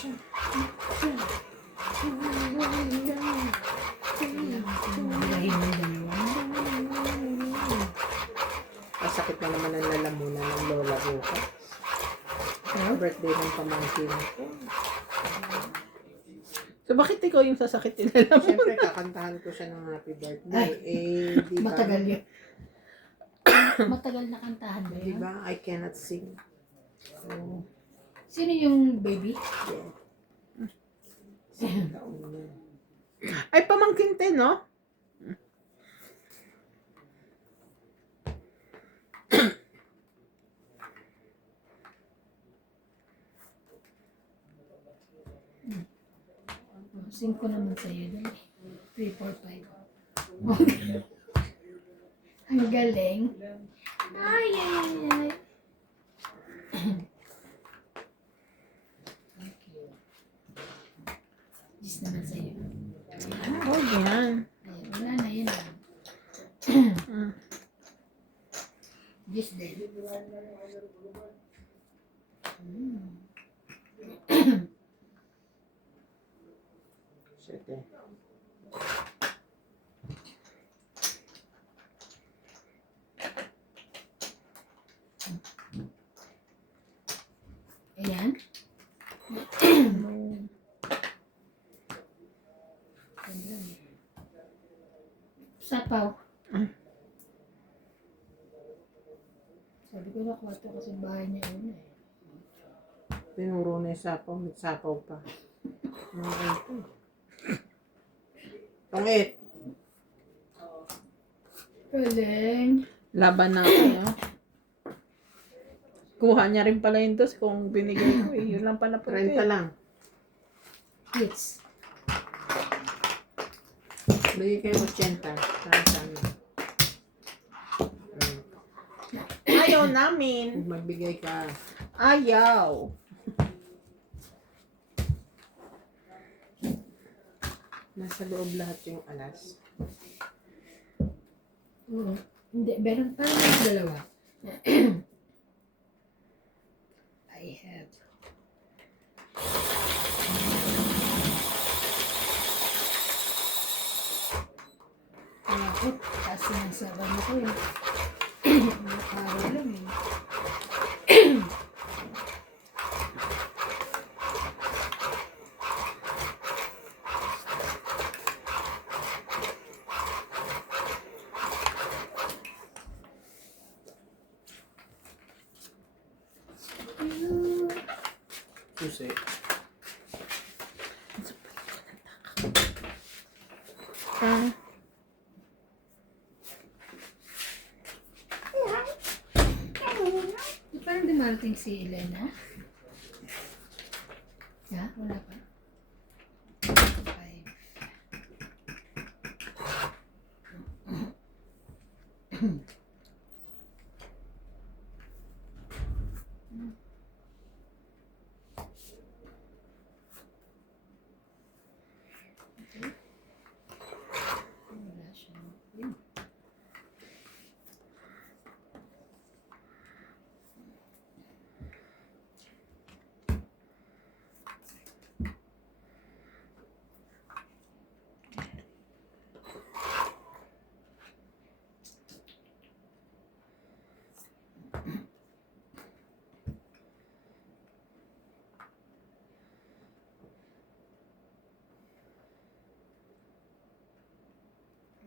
siya. Bilahin mo dalawa. Masakit na naman ang lalamunan ng lola bukas. Birthday ng pamangkin ko. So, bakit ikaw yung sasakit nila mo? Siyempre, kakantahan ko siya ng happy birthday. Di ba? Matagal yun. Matagal na kantahan ba Di yun? ba? I cannot sing. So, Sino yung baby? yeah. Isang taon na. Ay, pamangkin din, no? Sing ko naman sa'yo. Dali. 3, 4, 5. Ang galing. Ay, ay, ay. Thank you. Gis naman sa'yo. Oh, yan. Ayan, wala na yun. Gis din. Siyete. Ayan. Sapaw. Sabi ko na kwarto kasi bahay niya yun eh. Tinuro na yung sapaw. May sapaw pa. Okay ito. Tungit. Galing. Laban na kayo. Kuha niya rin pala yung dos kung binigay ko. Eh. Yun lang pala po. 30 lang. Hits. Bigay kayo 80. Sana. Ayaw namin. Magbigay ka. Ayaw. Nasa loob lahat yung alas. Oo. Hindi, meron pa rin yung dalawa. I have. Ako, kasi nasa ano ko eh. Nakaro lang eh. Susi. Ah. Parang dumarating si Elena. Ha? Wala pa. 5. Wala siya. Yun.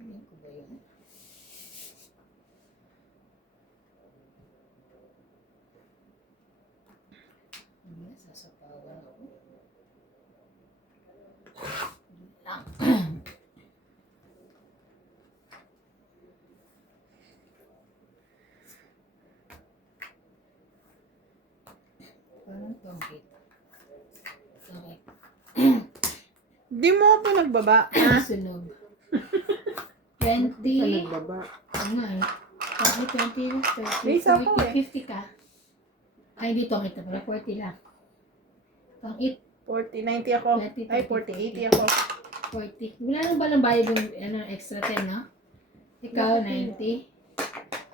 Ano ko ba yun? Sasapawan ako. Lang. Parang tongkit. Tongkit. Di mo pa nagbaba. Sunog. Sa 20. nagbaba. Ano eh. Pag 20 na, 30. May isa ko eh. 50 ka. Ay, dito ang ito pala. 40 lang. Pang 8, 40, 90 ako. 30, Ay, 40, 80 ako. 40. Wala nang balang bayad yung ano, extra 10, no? Ikaw, 90.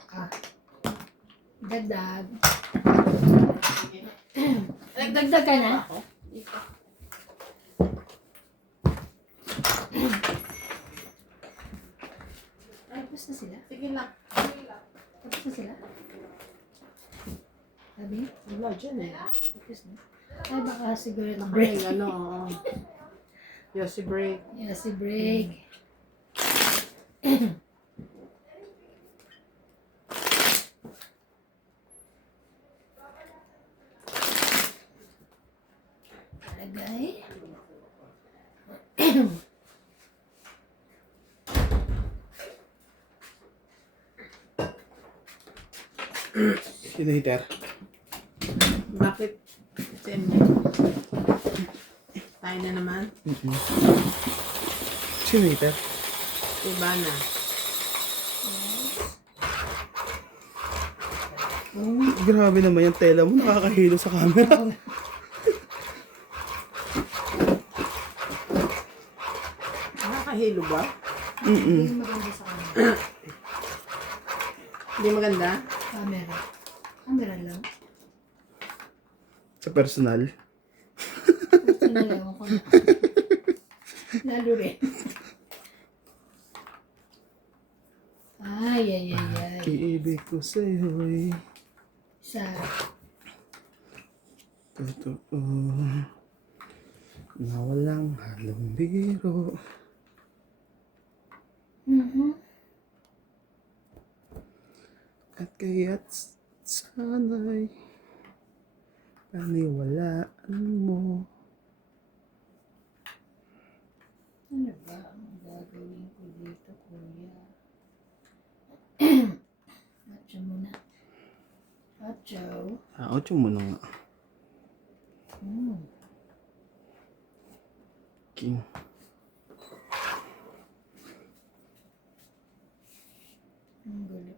Ah. Dagdag. Nagdagdag ka na? na sila? Sige lang. Tapos na sila? Sabi? Wala dyan eh. Tapos na. Ay, baka siguro na Break. break. Ano, oo. Yossi break. Yeah, si break. Lagay. Sino hitter? Bakit? Same. Tayo na naman. Sino hitter? Ivana. Oh, grabe naman yung tela mo. Nakakahilo sa camera. Nakakahilo ba? Hindi maganda sa camera. Hindi maganda? Camera. Camera lang. Sa personal. Gusto na lang ako na. Lalo rin. Ay, ay, ay, ay. Iibig ko sa'yo'y Sa totoo na walang halong biro. At kaya't sana'y paniwalaan mo. ano ba ang gagawin ko dito, kuya? Macho muna. Macho. Ocho mo na nga. King. Ang gulo.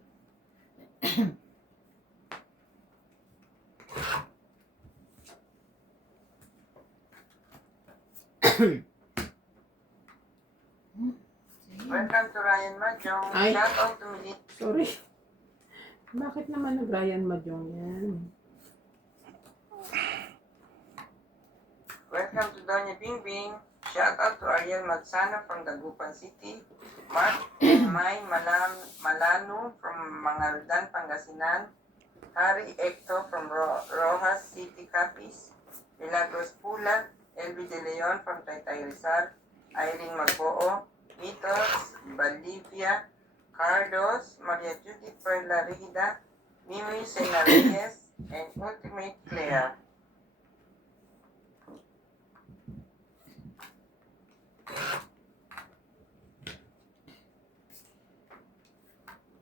Welcome to Ryan Majong. Ay. Shout out to me. Sorry. Bakit naman nag-Ryan Majong yan? Welcome to Doña Bingbing. Shout out to Ariel Magsana from Dagupan City. Mark and May Malano from Mangaldan, Pangasinan. Harry Ecto from Rojas City, Capiz. Milagros Pula. Elvi De Leon from Taytay Rizal. Irene Magboo. Mitos, Bolivia. Carlos, Maria Judith Perla Rida. Mimi Sena Reyes. And Ultimate Claire.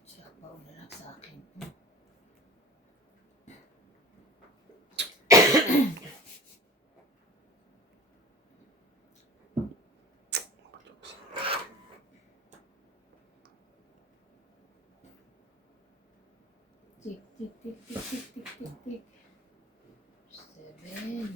Siya pa na lang sa akin. Tik, tik, tik, tik, tik, tik, tik, tik. 7.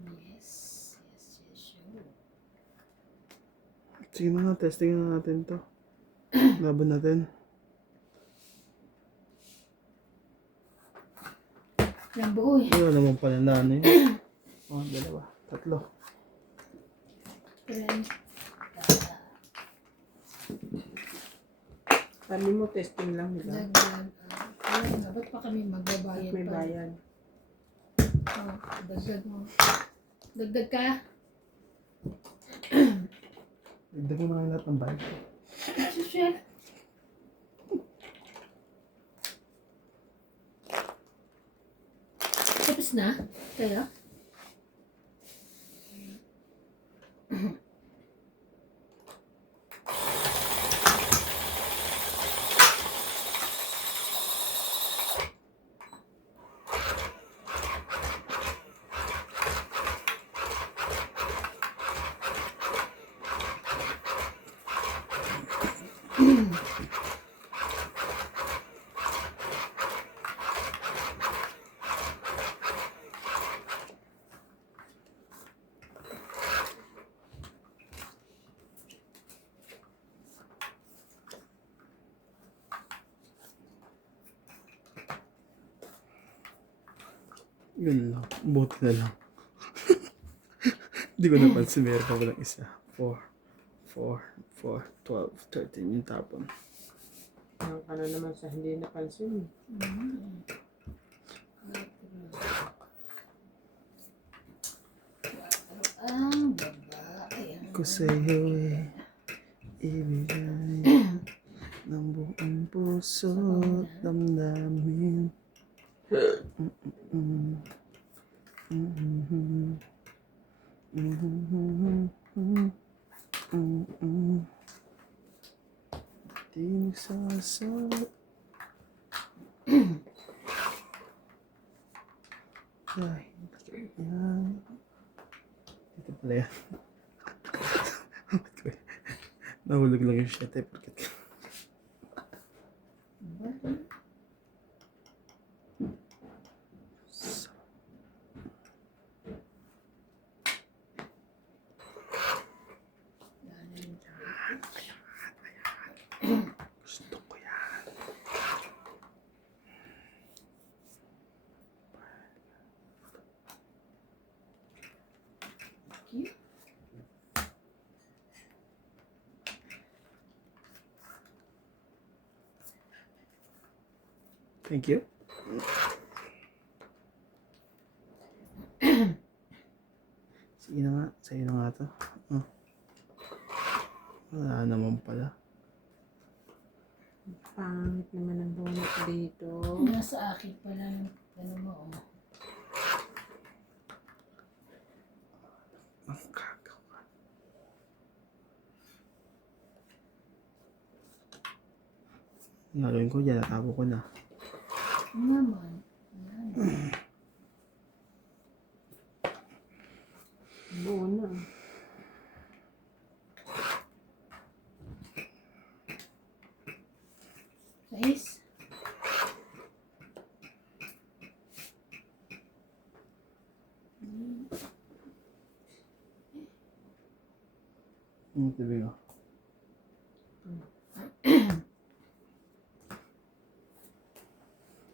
Yes, sure. Sige na nga, testing na natin to. Laban natin. Yung buo eh. Wala naman pala na ano yun. Dalawa. Tatlo. Friend. Sabi mo, testing lang nila. Dagdag. Ayun nga, ba't pa kami magbabayad May pa? bayan. Oh, dagdag mo. Dagdag ka? Dagdag mo na lang lahat ng bag. Shit. Tapos na? Kaya? Yun lang. Buti na lang. Hindi ko napansin, meron pa walang isa. 4, 4, 4, 12, 13 yung tapon. Ang ka na naman sa hindi napansin. Ang babae. Ko sa'yo ibigay ng buong puso at damdamin. Di nagsasawat kahit yan. Ito pala yan. Nahulog lang yung shit eh. Porque... Gusto ko yan. Thank you. Sige na nga. Sa'yo na nga to. Oh. Wala naman pala. Pangit naman ang bonus dito. Nasa akin pala ng ano mo. Oh. Ang kagawa. Naloyin ko dyan. Natabo ko na. Ano naman? Ayan. Buo na. Sais. Tabi ko.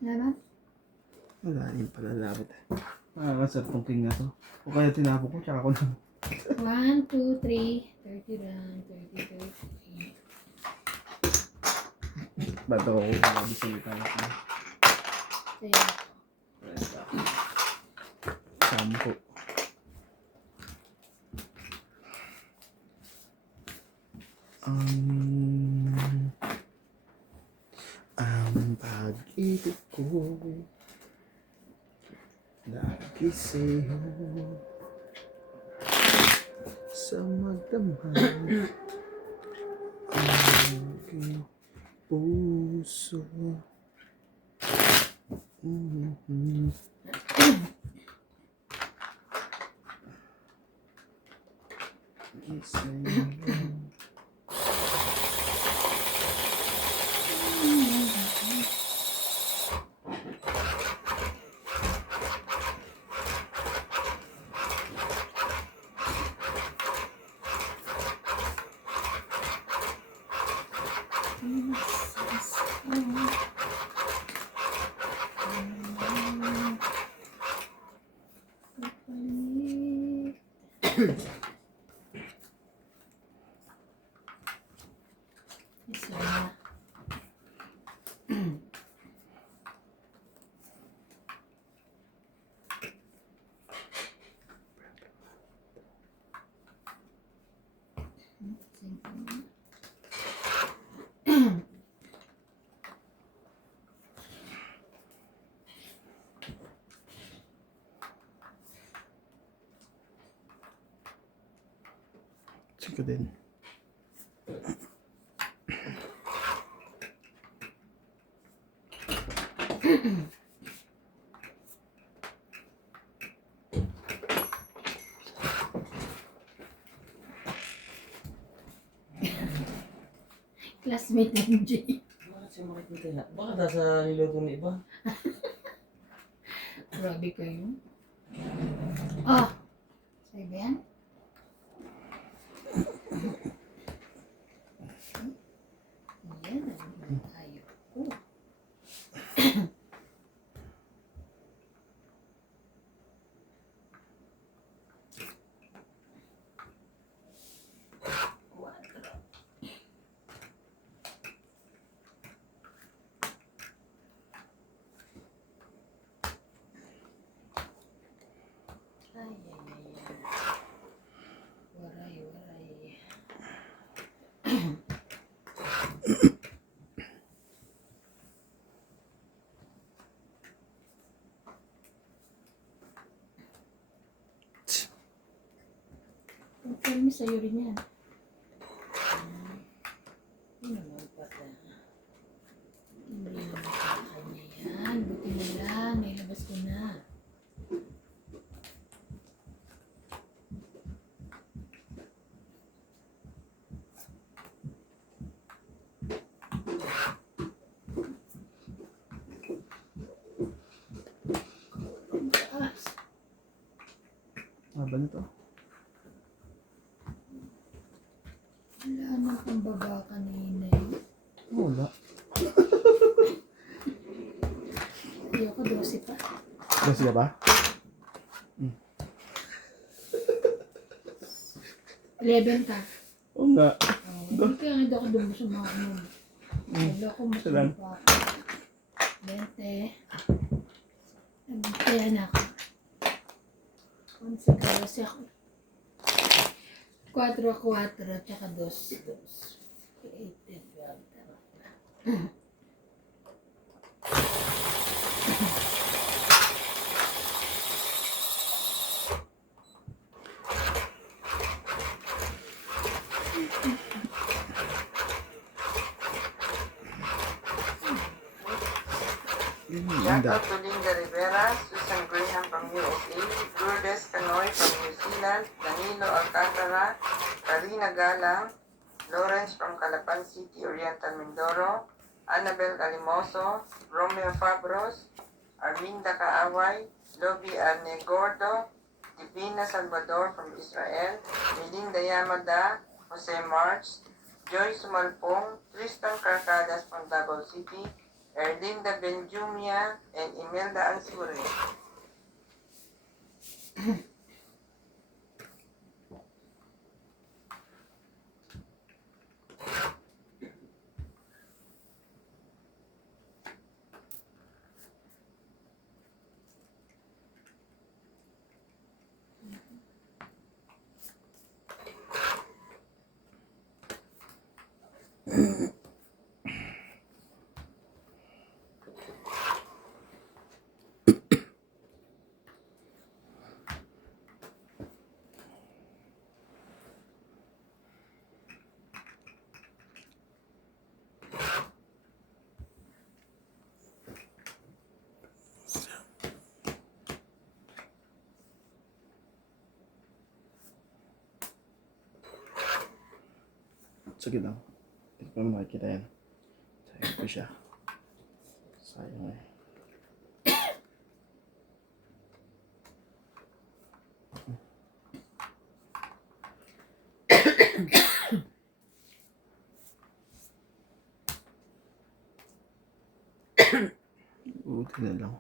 Ano? Wala rin pala lapit. Makakasarap tong king na to. O kaya tinapo ko, tsaka ko lang. 1, 2, 3, 30 30, 30. Ba't ako kung salita ko? Kaya, Sampo. Ang pag-ibig ko lagi sa'yo sa magdamag ang aking puso. Lagi sa'yo. isa na. Check ko din. Classmate ni MJ. Bakit siya makikita na? Baka nasa niluto ng iba. Grabe kayo. Oh! Sa'yo ba yan? Yan ang ayaw ko. Tell me sa'yo rin yan. Hindi naman sa kanya yan. Buti na lang, nailabas ko na. Taas. Ba nito? Wala na kang baba kanina eh. Wala. Ayoko 12 pa. Kasi ka ba? 11 ka. Oo nga. Hindi kaya hindi ako doon sa mga ano. Wala ko Salam. masama pa. 20. Kaya na ako. Once ka, kasi ako. 4, tsaka 2. 8, 12. Shout out to Linda Rivera, Susan Graham from USA, Lourdes Canoy from New Zealand, Danilo Alcantara, Karina Galang, Lawrence from Calapan City, Oriental Mindoro, Annabel Calimoso, Romeo Fabros, Arminda Kaaway, Lobby Arnegordo, Divina Salvador from Israel, Melinda Yamada, Jose March, Joy Sumalpong, Tristan Carcadas from Davao City, Erlinda Benjumia, and Imelda Ansure. Sige lang. Hindi ko naman makikita yan. Sayang ko siya. Sayang eh. Buti na lang.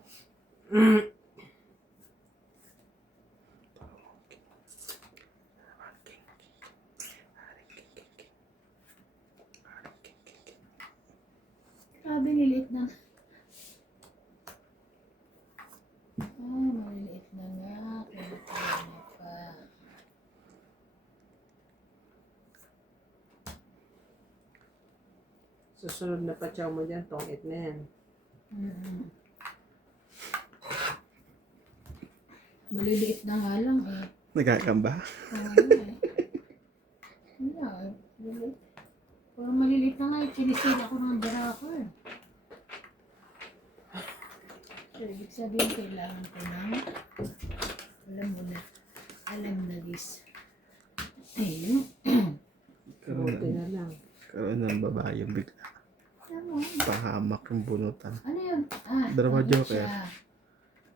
Grabe, niliit na. Maliliit na nga. Kaya na pa. Susunod na patsaw mo dyan, tong 8 na yan. Maliliit na nga lang eh. Nagkakamba? Wala eh. Maliliit. Parang maliliit na nga eh. Sinisil ako ng barako eh. So, ibig sabihin kailangan ko ng alam na this. Ayun. Buti na lang. Karoon ng babae yung bigla. Ano? Pahamak yung bunutan. Ano yun? Dalawa tama joke siya.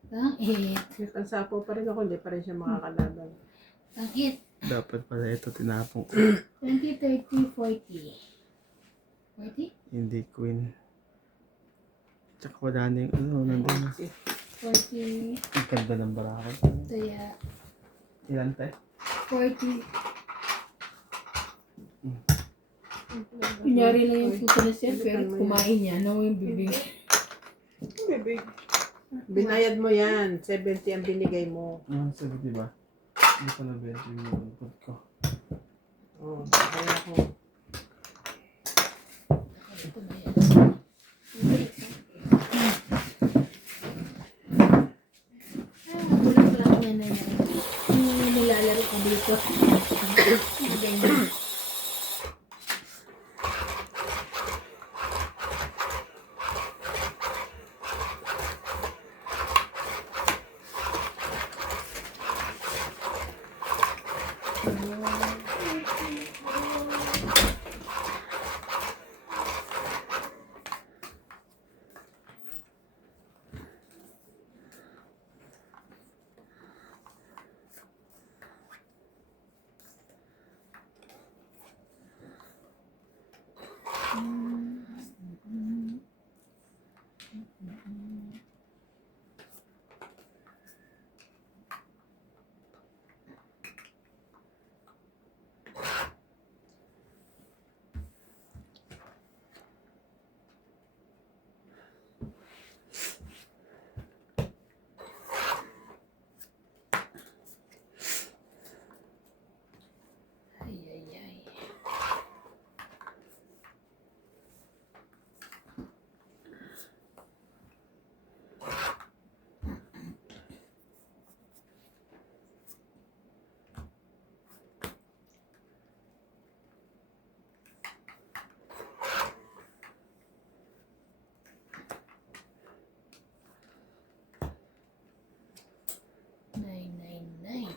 Tang-it. Kahit ang sapo pa rin ako, hindi pa rin siya makakalaban. Tang-it. Dapat pala ito tinapong ko. 20, 30, 40. 40? Hindi queen. Tsaka wala na yung ano, nandun na. 40. Ang ganda ng barako. Kaya, Ilan tayo? 40. Kunyari lang yung puto na siya, pero kumain niya, ano yung bibig. Bibig. Binayad mo yan. 70 ang binigay mo. Sabi diba? Hindi ko na-bento yung lungkot ko. Oh, kaya ko. Ito ba yan? Bulaklak na na yan. Yung nilalaro ko dito. Ganyan. Ay, ay, ay. Nine, nine, nine.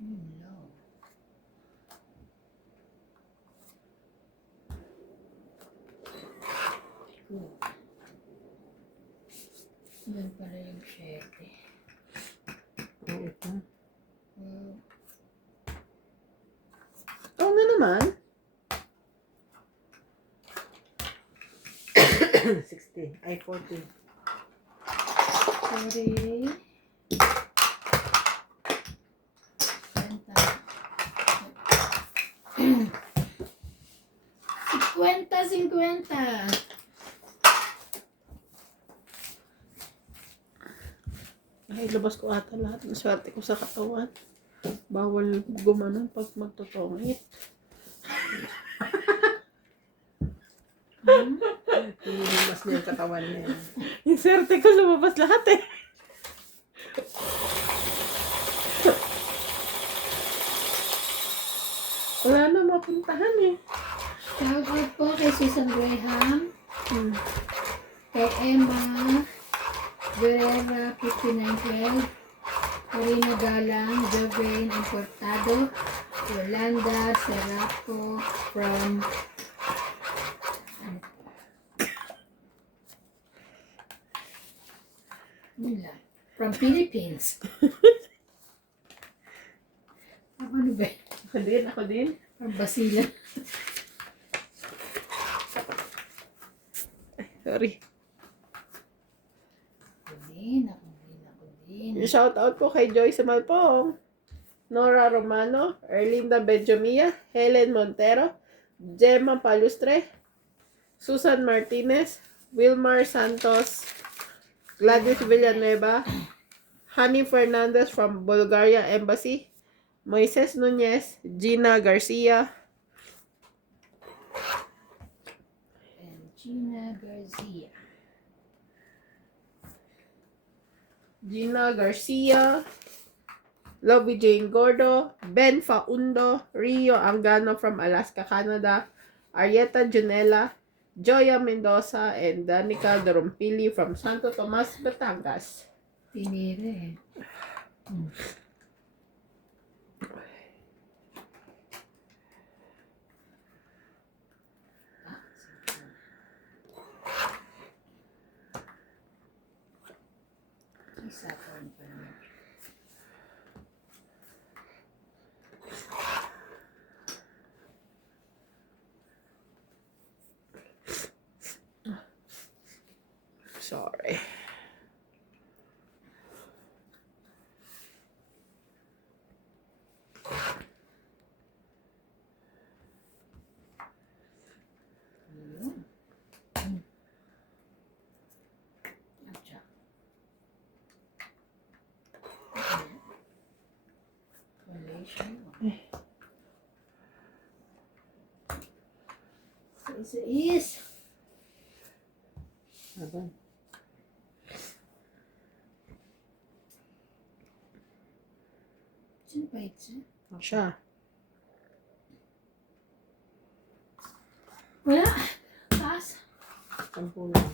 No. Cool. Yan pala yung 7. Oo, ito. Wow. Oo nga naman. 60. Ay, 40. Sorry. 50. Ay, labas ko ata lahat ng swerte ko sa katawan. Bawal gumanon pag magtotongit. Hinihimas niya yung katawan niya. Yung swerte ko lumabas lahat eh. Wala na mapuntahan eh. Shout out po kay Susan Graham, kay Emma Guerrera 5912, Karina Galang, Joven Importado, Yolanda Serapo from Philippines. Ano ba? Ako din. From Basilan. Sorry. Ako din. Shout out po kay Joyce Malpong, Nora Romano, Erlinda Benjamia, Helen Montero, Gemma Palustre, Susan Martinez, Wilmar Santos, Gladys Villanueva, Honey Fernandez from Bulgaria Embassy, Moises Nunez, Gina Garcia, Gina Garcia. Gina Garcia, Lobby Jane Gordo, Ben Faundo, Rio Angano from Alaska, Canada, Arieta Junela, Joya Mendoza, and Danica Darumpili from Santo Tomas, Batangas. Tinire eh. Isa pa rin pa naman. Sorry. Yun. Atcha. Collation. So, isa is Aba. sino pa ito? Siya. Wala. Taas. 10 lang.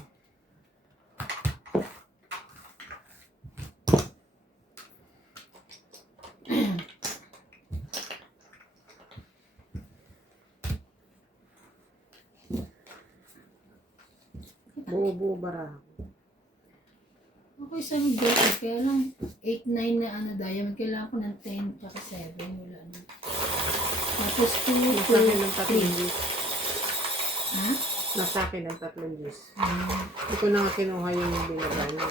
Buo baraha. Ako isang gold, kaya lang 8-9 na ano diamond, kailangan ko ng 10 tsaka 7, wala na. Tapos 2, Nasa akin 2, ng 3 Gs. ha? Nasa akin ng 3 Gs. Hmm. Hindi ko na nga kinuha yung binaba niya.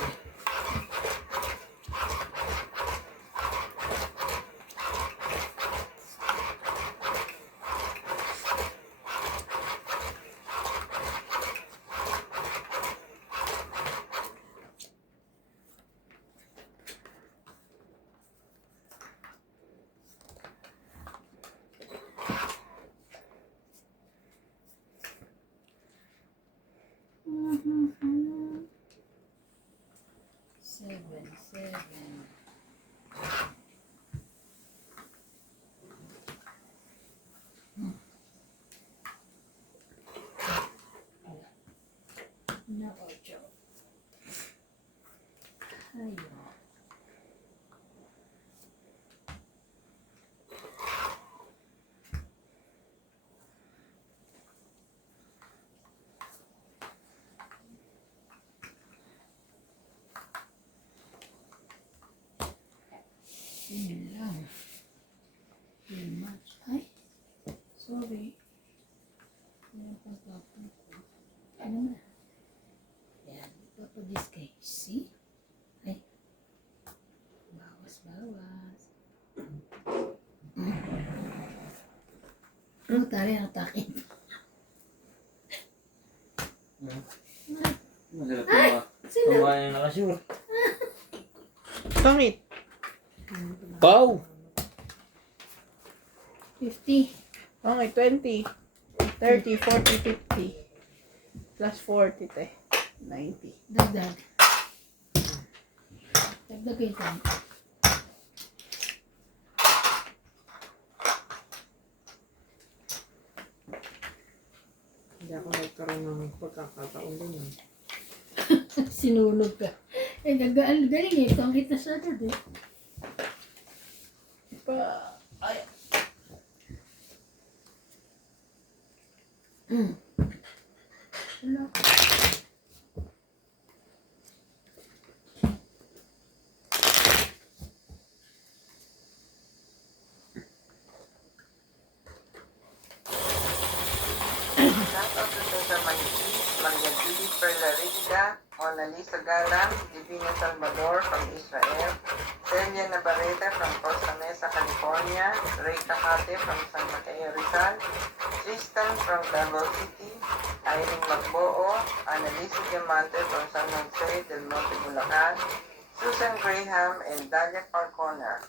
Seven. Na 8. Ayun. Yun lang. Yun much. Ay, sorry. Yan pang tapon ko. Ano na? Yan. Papadis kayo. See? Ay. Bawas. Ano tari ang atakin? Masarap tumawa. Tumawa yung nakasure. Pangit. Pau! 50. Okay, 20, 30, 40, 50. Plus 40, te. 90. Dagdag. Dagdag kayo tayo. Hindi ako nagkaroon ng pagkakataon din. Sinunog ka. Eh, galing eh. Ito ang kita sa agad eh. Ay. Wala. Shoutout to Cesar Maniquis, Maria Judy Perla Rigida, Mona Lisa Galang, Divina Salvador from Israel, Celia Navarrete from Costa Mesa, California, Ray Cajate from San Mateo Rizal, Tristan from Davao City, Irene Magboo, Annalisa Diamante from San Jose del Monte, Bulacan, Susan Graham, and Dalia Falconer.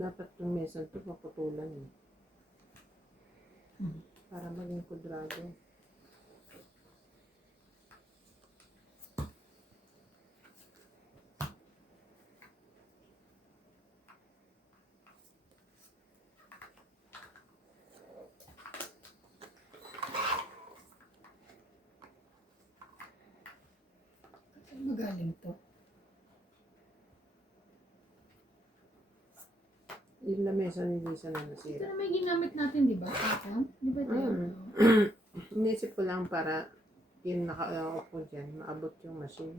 Dapat yung mesa ito paputulan eh. Para maging kudrado. Saan magaling to? Yung lamesa ni Lisa na Ito nasira. na may ginamit natin, di ba? Tapon? Di ba ito? Inisip ko lang para yung nakaupo dyan, maabot yung machine.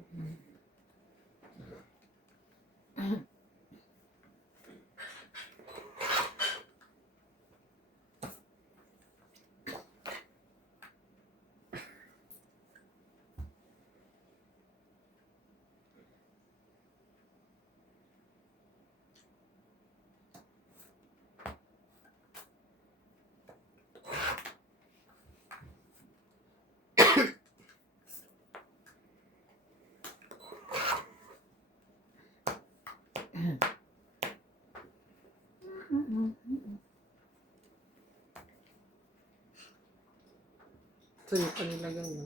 So yung panilagay no?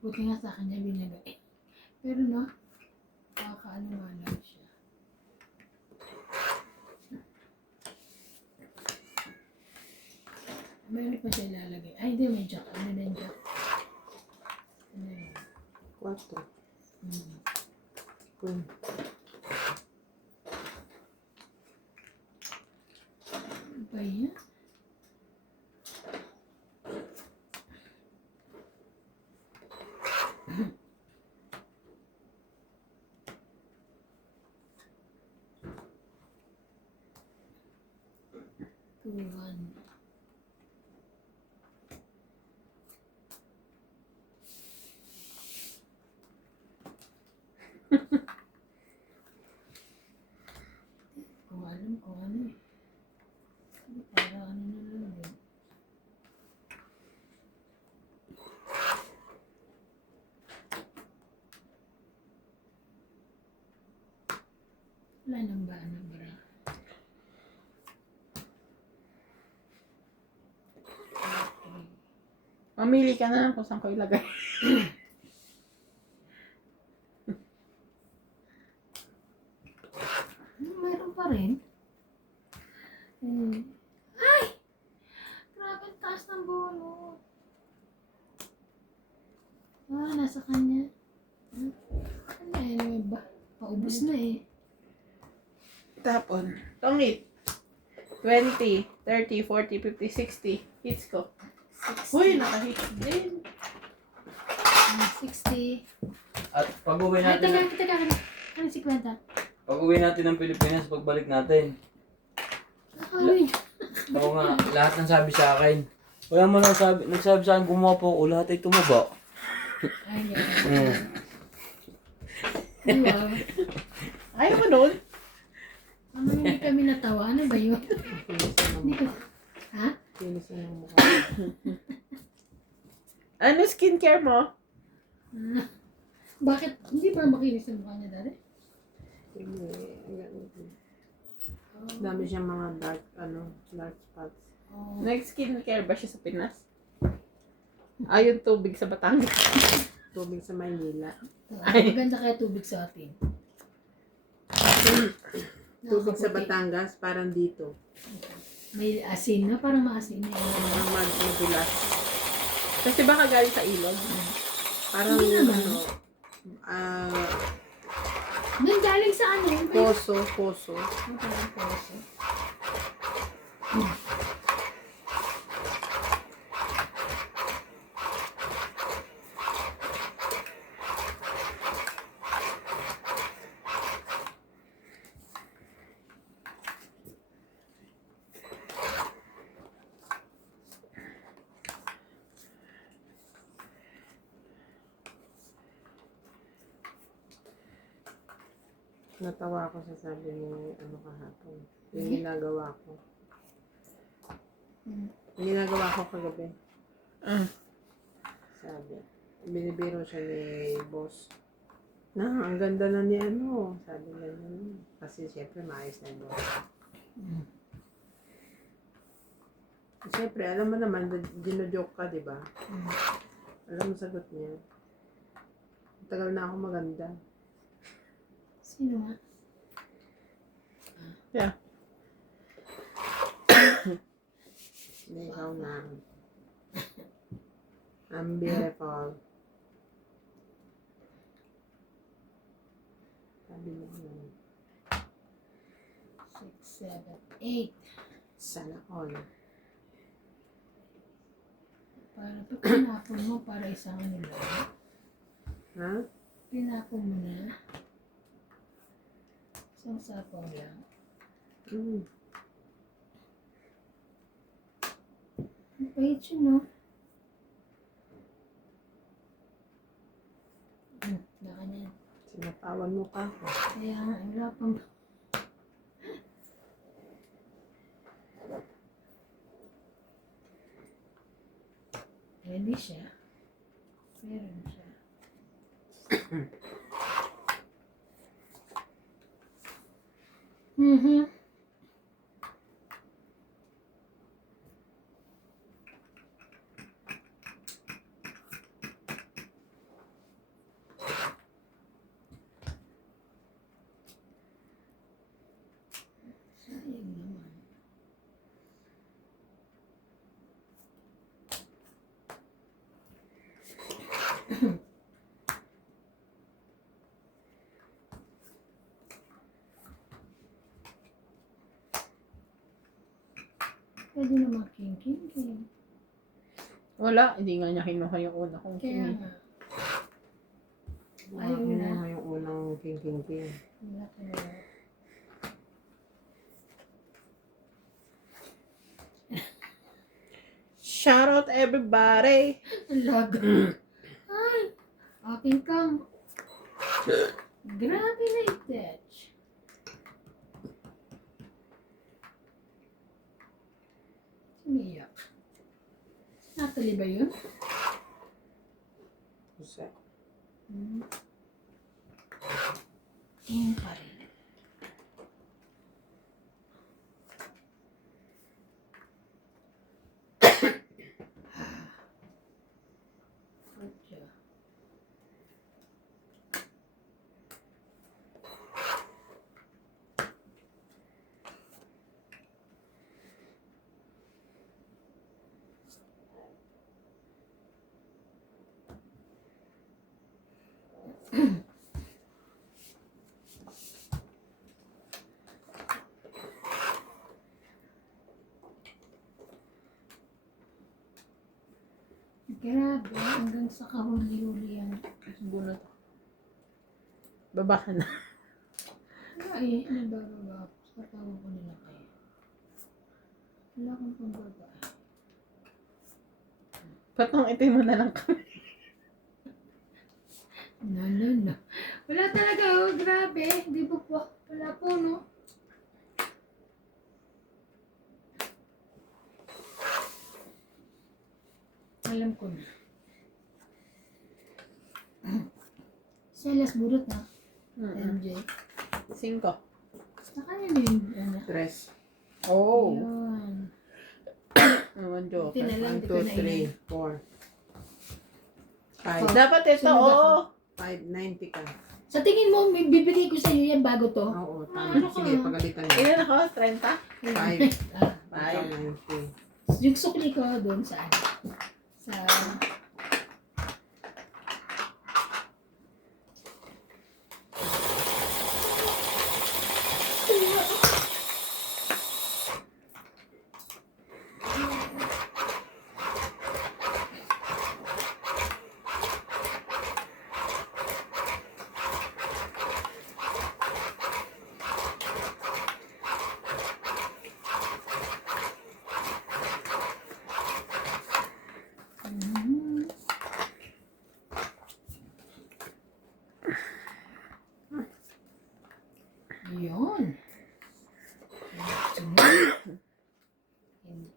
Buti nga sa kanya binagay. Pero no, nakakaano nga lang siya. Meron pa siya ilalagay. Ay, hindi, may jack. Ano na yung jack? Ano yun? 4. Hmm. Kung Ano ba yan? Tuwan. Kung alam kung ano eh. Para ano na lang yun. Wala nang ba ano bra? Mamili ka na lang kung saan ko ilagay. Mayroon pa rin. Ay! Grabe ang taas ng bono. Nasa kanya. Ano anyway ba? Paubos na eh. Tapon. Tongit. 20, 30, 40, 50, 60. Hits ko. Uy, naka-hits din. 60. At pag-uwi Ay, natin, teka. Ano 50? pag-uwi natin ng Pilipinas, pagbalik natin. Ay, Ako nga, lahat ng sabi sa akin. Wala mo nagsabi sa akin, gumawa po ako, lahat ay tumaba. ay, Mm. diba? Ayaw mo nun? Ano hindi kami natawa? Ano ba yun? kinis na ng Hindi ko. mukha. Ha? Kinis na ng mukha. Ano skincare mo? Bakit? Hindi ba makinis ang mukha niya dati? Hindi, dami siyang mga dark spots. Oh. Nag-skincare ba siya sa Pinas? Ayun tubig sa Batangas. Tubig sa Maynila. Ay. Maganda kaya tubig sa atin. Tubig sa Nakakaputi. Batangas, parang dito. May asin na, parang maasin na yun. Parang madulas. Kasi baka galing sa ilog. Parang Hindi naman. Nanggaling sa ano? Poso. Ang parang poso. Natawa ko sa sabi ni ano kahapon. Yung ginagawa ko. Yung ginagawa ko kagabi. Sabi. Binibiro siya ni boss. Na, ang ganda na ni ano. Sabi na niya. Kasi syempre maayos na yung boss. Syempre, alam mo naman, ginojoke ka, di ba? Alam mo sagot niya. Tagal na ako maganda. Sino nga? Yeah. Hindi, ikaw na. I'm beautiful. Sabi mo yun. 6, 7, 8. Sana all. Para pag pinapon mo, para isang ano lang. Ha? Pinapon mo na. Isang sapong lang. Ang pahit yun, no? Baka na. Sinatawan mo pa ako. Kaya nga, wala pang... Ready siya. Meron siya. Sayang naman. Pwede naman king. Wala, hindi nga niya kinuha yung una kong Kaya king. nga. Ayaw Ayun na. na. Yung unang king. Wala ka na. Shout out everybody! Ang laga. Ay! Aking kam. Grabe na i-touch. Umiyak. Natalie ba yun? Isa. King pa rin. Ocho. Grabe, hanggang sa kahuli-huli yan. Bunot. Baba ka na. Ay, nabababa ako. Sa tawa ko nila kayo. Wala akong pambaba. Patong itin mo na lang kami. No. Wala talaga, oh, grabe. Di ba po? Wala po, no? Alam ko na. Selas burot na. MJ. 5. Sa kanya na yung ano. Tres. Oh! Yun. Naman joke. Buti na lang, 1, di ko 2, na 3, 4. 5. Dapat ito, Sunod ako. oh! 590 ka. Sa tingin mo, may bibigay ko sa iyo yan bago to? Oo, Ah, tama. ano Sige, ka? pagalitan mo. Ilan ako? 30? 5. Ah, 590. yung sukli ko doon sa ano? Sa...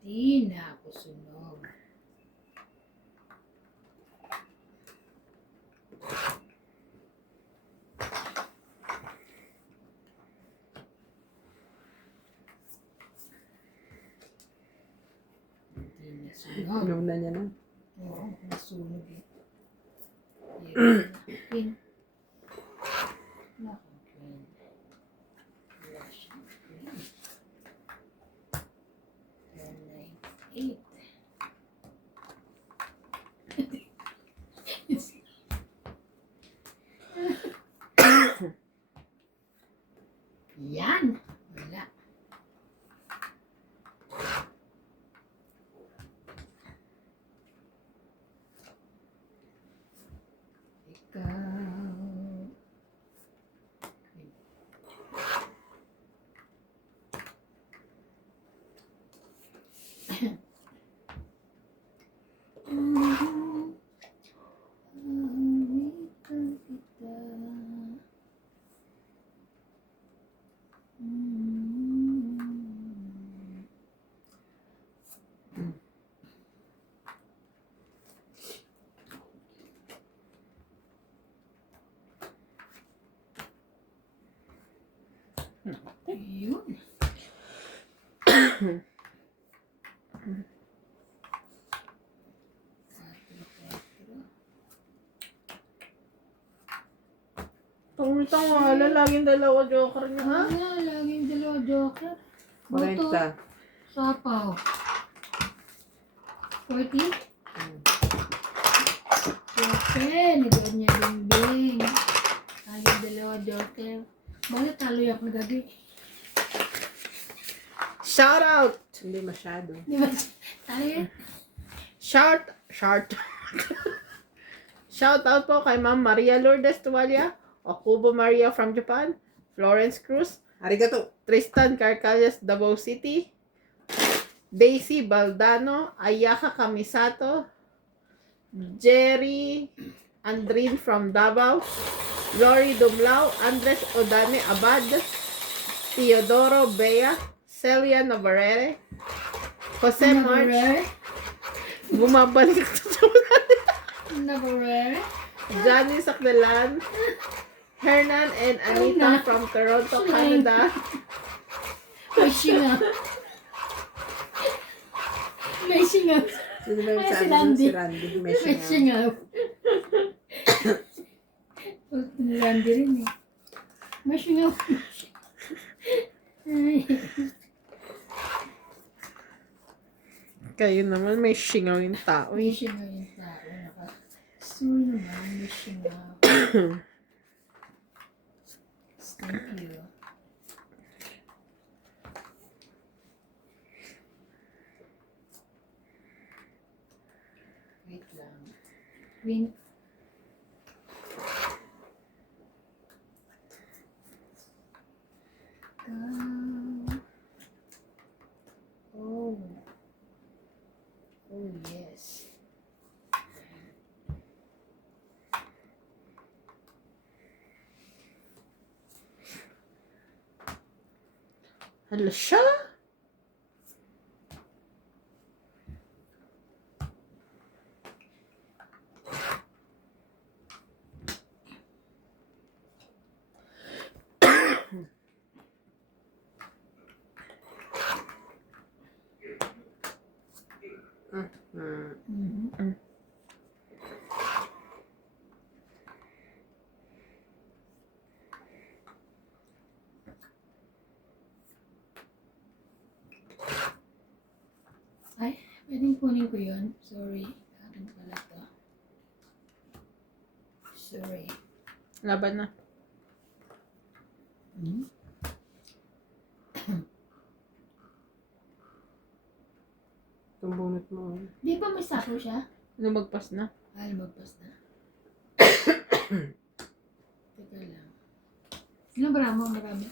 Di na ako sunog. Di na sunog. Inom na niya na. Oo, nasunog eh. Pin. Pin. Nakang pin. Russian pin. 198. Yan. Wala. Ikaw. Awitan kita. Yun. Tungmitang wala, laging dalawa joker niya, ha? Laging dalawa joker. Boto. 40. Sapaw. 40? Joker. Nagawin niya bimbing. Laging dalawa joker. Bakit talo yan kagabi? Shout out! Hindi masyado. Di ba? Talo yan? Shout out po kay Ma'am Maria Lourdes Tuwalia, Okubo Maria from Japan, Florence Cruz, Arigato. Tristan Carcalles, Davao City, Daisy Baldano, Ayaka Kamisato, Jerry Andrin from Davao, Lori Dumlao, Andres Odane Abad, Teodoro Bea, Celia Navarrete, Jose March, bumabalik Navarrete. Johnny Sakdalan, Hernan and Anita from Toronto, Canada, May singa. May singa. Sino ba yung Ay, sa si ano? Randy. Si Randy. May May singaw. singa. Randy rin eh. May singa. Ay. kayo naman may singaw yung tao. May singa yung tao. Sure naman, may singa. Thank you. Wait lang. Wink. Oh. Oh, yes. Hala siya? Mhm. Ay, pwedeng kunin ko yun. Sorry. Akin pala to. Sorry. Laban na. Hmm? Itong bunot mo. Di ba may sako siya? Lumagpas na. Ay, magpas na. Teka lang. Ilang bramo? Marami.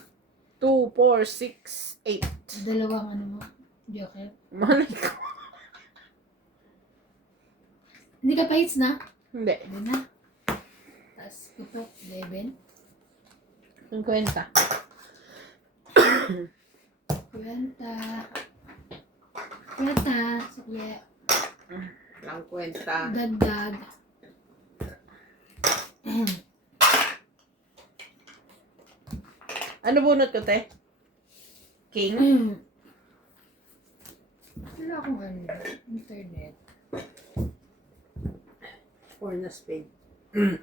2, 4, 6, 8. Dalawang ano mo? Joker. Malay ko. Hindi ka pa hits na? Hindi. Hindi na. Tapos kupot. 11. Ang kwenta. Kwenta. Yata, sukle, Lang kwenta. dagdag. Ano bunot ko, te? King? Wala akong ano, internet. Or na spade.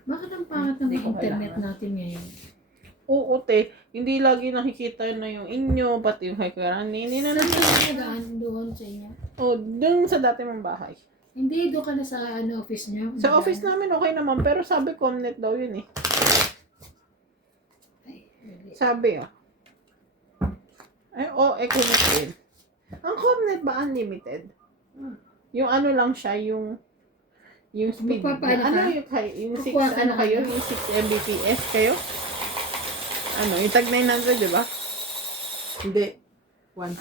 Bakit ang pangit ng Hindi ko internet kailangan. natin ngayon? Oo, te. Hindi lagi nakikita na yung inyo, pati yung kay Karani. Hindi na Saan nakikita. ka nagaan doon sa inyo? Oh, dun sa dati mong bahay. Hindi, doon ka na sa office nyo. Sa office namin okay naman, pero sabi Comnet daw yun eh. Ay, hindi. Sabi oh. Ay, oh, Econet din. Ang Comnet ba unlimited? Yung ano lang siya, yung speed. Magpapaano ka? Ano yung 6, Kukuha ka ano ng kayo? ano? Yung 6 Mbps kayo? Ano, yung tag 900, di ba? Hindi. 1,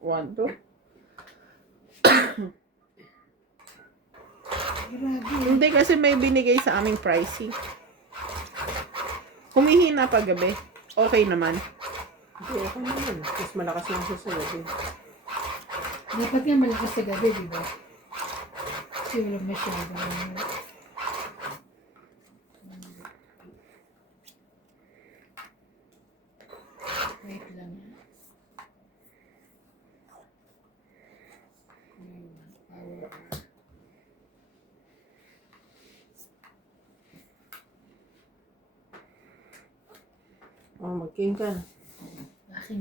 2. 1, 2. Grabe. Hindi kasi may binigay sa aming pricey. Humihina pag gabi. Okay naman. Hindi, ako naman. Mas malakas lang siya sa gabi. Dapat nga malakas sa gabi, di ba? Kasi wala masyado. Wait lang. Power. Oh, mag-king ka. Akin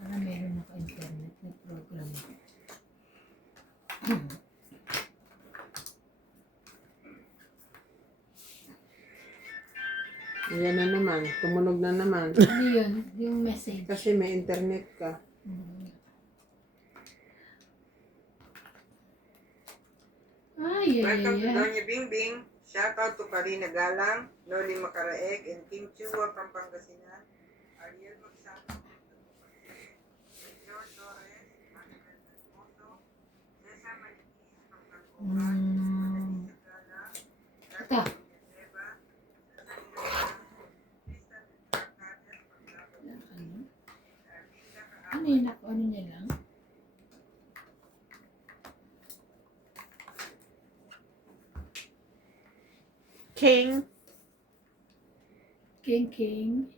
para meron ako internet na program. Ayan na naman. Tumunog na naman. Ano yun? Yung message. Kasi may internet ka. Ay, ay, Welcome ay, to ay. Doña Bingbing. Shout out to Karina Galang, Noli Macaraeg, and Kim Chua from Pangasinan. Ariel Magsano, George Torres, Manuel Hermoso, Cesar Maniquis from Caloocan, Vanessa Gala, Ito. Villanueva, Cesar Gala, Tristan Arcades from Davao, Ano? Arlinda Ano yun? Ano niya lang? King. King.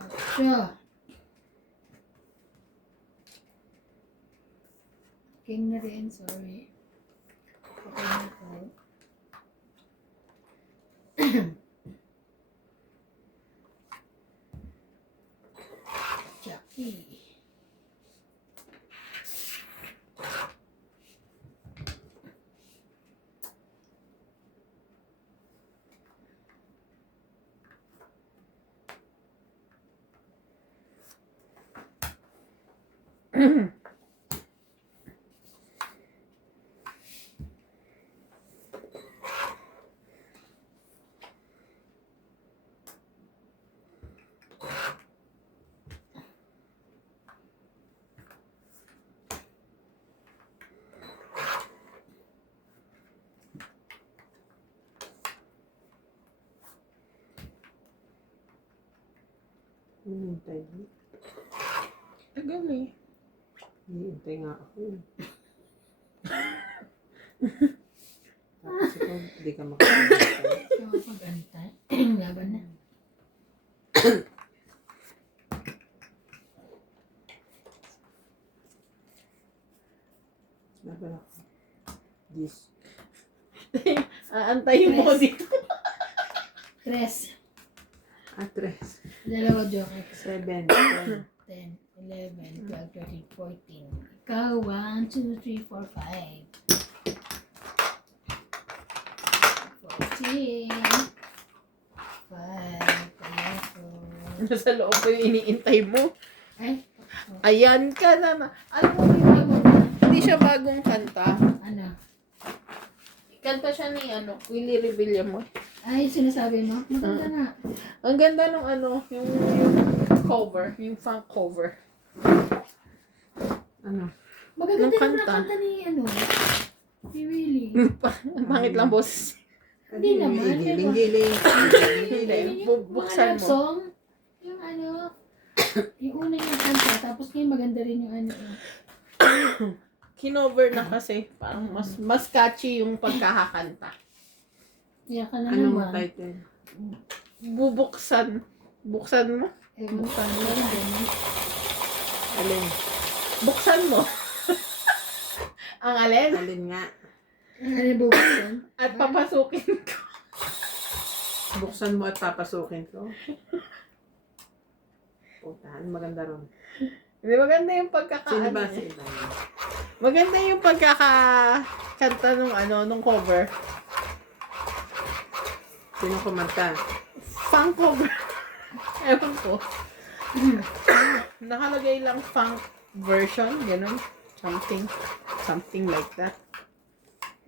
Ocho. King na rin, sorry. Okay na po. Jackie. Hinihintay mo. Tagal eh. Hinihintay nga ako. Tapos ikaw, hindi ka makakahintay. Ikaw pag-antay. Laban na. Laban ako. Yes. Aantayin mo Yes. dito. Tres. Atres. Dalawa joke. 7. 10, 11, 12, 13, 14. Ikaw, 1, 2, 3, 4, 5. 14. 5. Nasa loob ko yung iniintay mo. Ay, Ayan ka na. Alam mo, hindi siya bagong kanta. ano? Kanta siya ni Willie Revillamo. Ay, sinasabi mo? Maganda nga. Ang ganda nung yung cover, yung funk cover. Ano? Maganda Nung din ang kanta. kanta ni, ni Willie. Ang pangit lang boses. Hindi naman, di ba? Giling-giling. Hindi. Mga Buksan love mo. song, yung ano, yung una yung kanta, tapos ngayon maganda rin yung ano. Kinover na kasi. Parang mas catchy yung pagkakakanta. Kaya ka na Anong naman. title? Bubuksan. Buksan mo? Ewan ko, meron ganun. Alin? Buksan mo. Ang alin? Alin nga? Ano buksan? At papasukin ko. Buksan mo at papasukin ko. Putahan, maganda ron. Hindi maganda yung Sino pagkakaano. ba? eh. Sino ba? Maganda yung pagkakakanta nung cover. Sino kumanta? Funk cover. Ewan ko. Nakalagay lang funk version. Ganun. Something like that.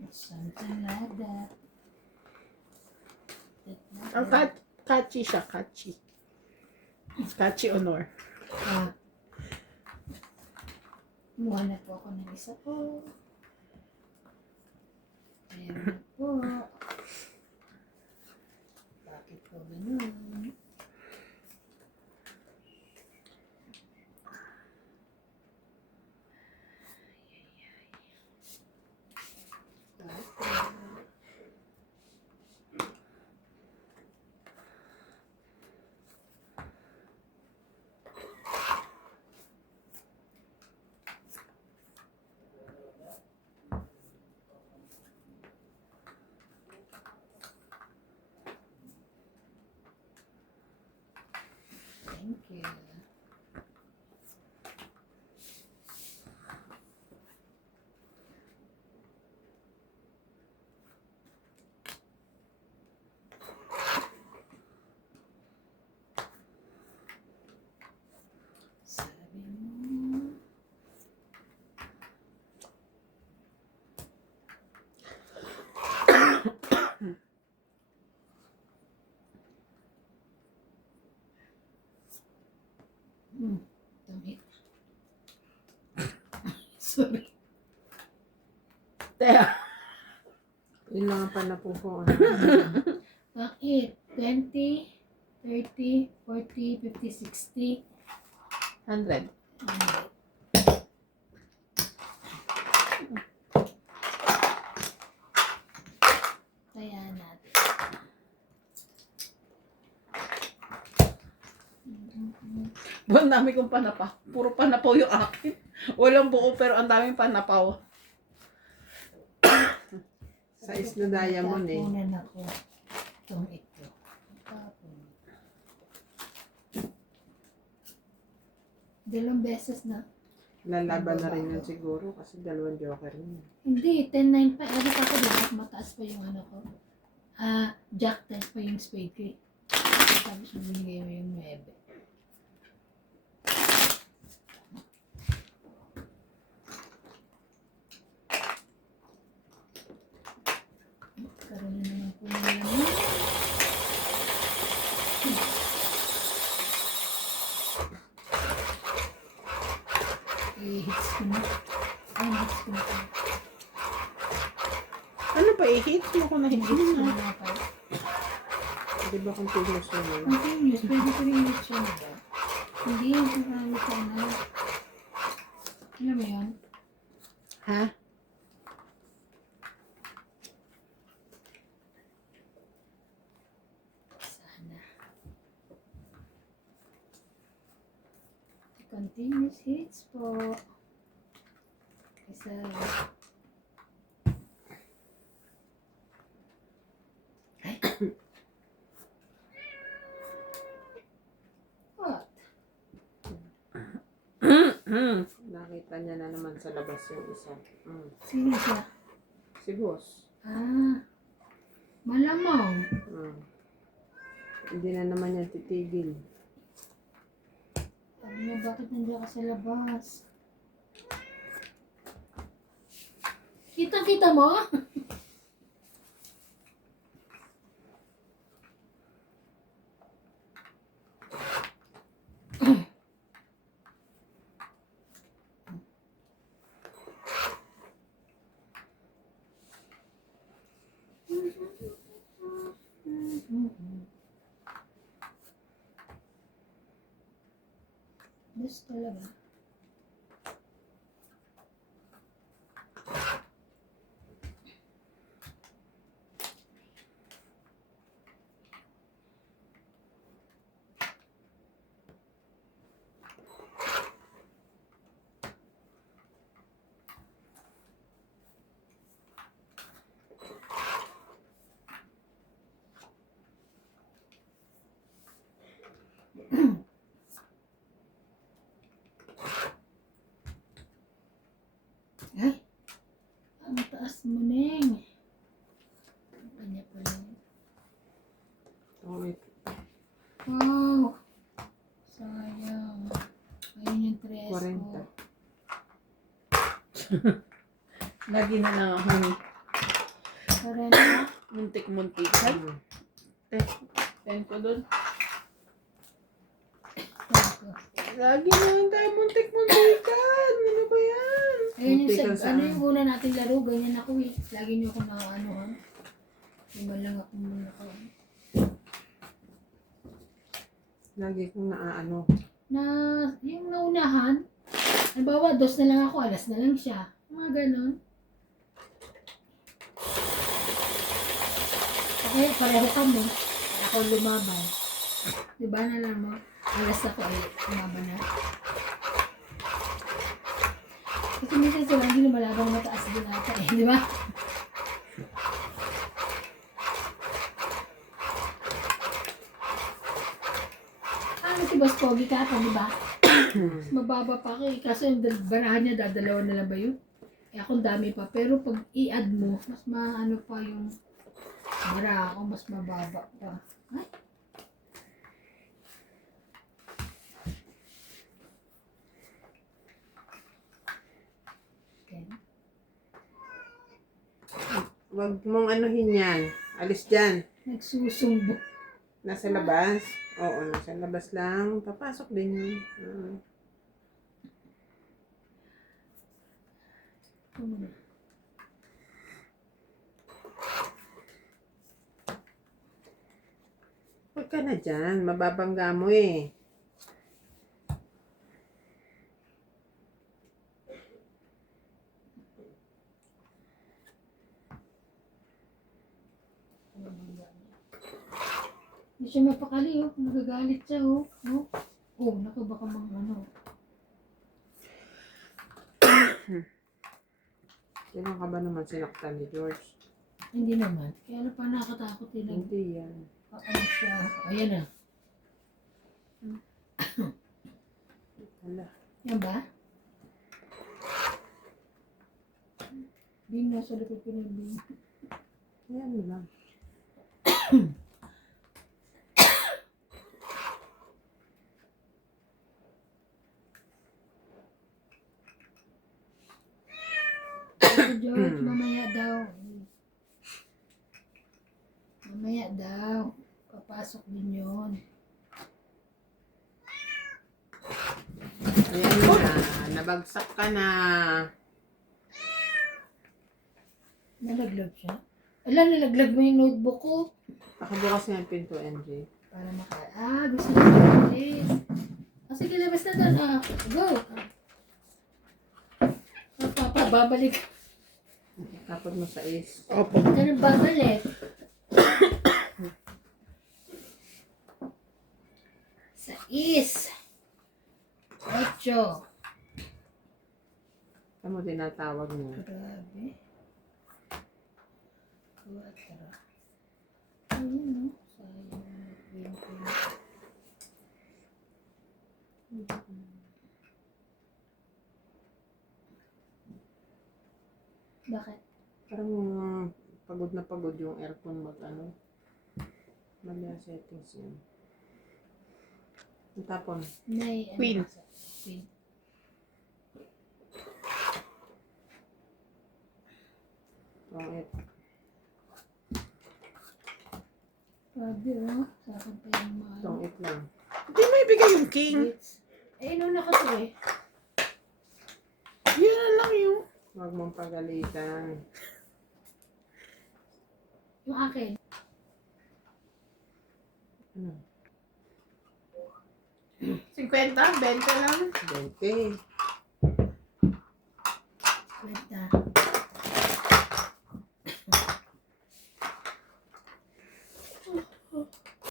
Something like that. Ang catchy siya. Catchy. Catchy honor. Ah. Kumuha na po ako ng isa po. Ayan na po. Bakit po ganun? Thank you. Sabi mo. Dami. Sorry. Teka. Yun lang ang panapupo. Bakit? 20, 30, 40, 50, 60. 100. Kaya natin. Ang dami kong panapaw. Puro panapaw yung akin. Walang buo pero ang daming panapaw. Size na diamond eh. Tapunan ako. Itong ito. Tapon. Dalawang beses na. Lalaban na rin yun siguro kasi dalawang joker niya. Hindi, 10-9 pa. Ano pa ako lahat? Mataas pa yung ano ko. Jack 10 pa yung spade ko eh. Tapos binigay mo yung 9. Karoon na naman po naman. I-hits ko na. Ay, hits ko na. Ano pa i-hit mo ko na Hits ko hindi na. na pa. Di ba continuous yun? Continuous, pwede ko rin hits yun, diba? Hindi, marami ka na. Alam mo yun? Ha? Sana. Continuous hits po. Isa. What? Nakita niya na naman sa labas yung isa. Sino siya? Si boss. Malamang. Hindi na naman yan titigil. Sabi niya, bakit nandiyan ka sa labas? Kita-kita mo? Ayos talaga. Ay, ang taas mo, Neng. Kanya pala. Ulit. Wow. Sayang. Ayun yung tres ko. 40. Lagi na lang ako ni Karena, muntik-muntikan. Hmm. Ten ko doon. ito. Lagi na lang tayo muntik-muntikan. Ano ba yan? Ayun yung Muntik ka ano saan? yung una nating laro, ganyan ako eh. Lagi niyo ako ano ha. Lima lang ako muna ko. Lagi kong naaano. Na, yung naunahan, halimbawa, 2 na lang ako, alas na lang siya. Mga ganon. Okay, pareho kami. Ako lumaban. Diba na lang mo? Alas ako ay lumaban na. Kasi minsan sila hindi na malabang mataas din ata eh, di ba? Ano si Boss Pogi ka ata, di ba? Mas mababa pa ako eh. Kaso yung barahan niya, dadalawa na lang ba yun? Eh akong dami pa. Pero pag i-add mo, mas maano pa yung bara ako, mas mababa pa. Ay. Okay. Huwag mong anuhin yan. Alis dyan. Nagsusumbo. Nasa labas. Oo, nasa labas lang. Papasok din yun. Ito muna. Huwag ka na dyan. Mababangga mo eh. Hindi siya mapakali, oh. Nagagalit siya, oh. Oh, oh naku, baka mang ano. Kailan ka ba naman sinaktan ni George? Hindi naman. Kaya ano pa nakakatakot eh. Hindi yan. Ano siya. Ayan na. Hala. Yan ba? Bing, nasa likod ko ng Bing. Ayan mo lang. Ito, George, mamaya daw. Mamaya daw. Papasok din yun. Ayan na. Nabagsak ka na. Nalaglag siya. Ala, nalaglag mo yung notebook ko. Pakabukas nga yung pinto, MJ. Para gusto ko mag-alis. Sige, labas na doon. Go. Papa, babalik. Tapos mo sa is. Opo. Ganun babalik. Sa is. 8. Ano mo tinatawag mo? Grabe. 4. Ayun, no? Sayang. 20. Bakit? Parang pagod na pagod yung aircon ano. Mali ang settings yun. Ang tapon. May, Queen. Queen. Pangit. Grabe, oh. Sa akin pa yung mga ano. Pangit lang. Hindi mo ibigay yung king. Dates. Eh, inuna kasi eh. Yan na lang yung. Huwag mong pagalitan. Yung akin. Ano? 50, 20 lang. 20.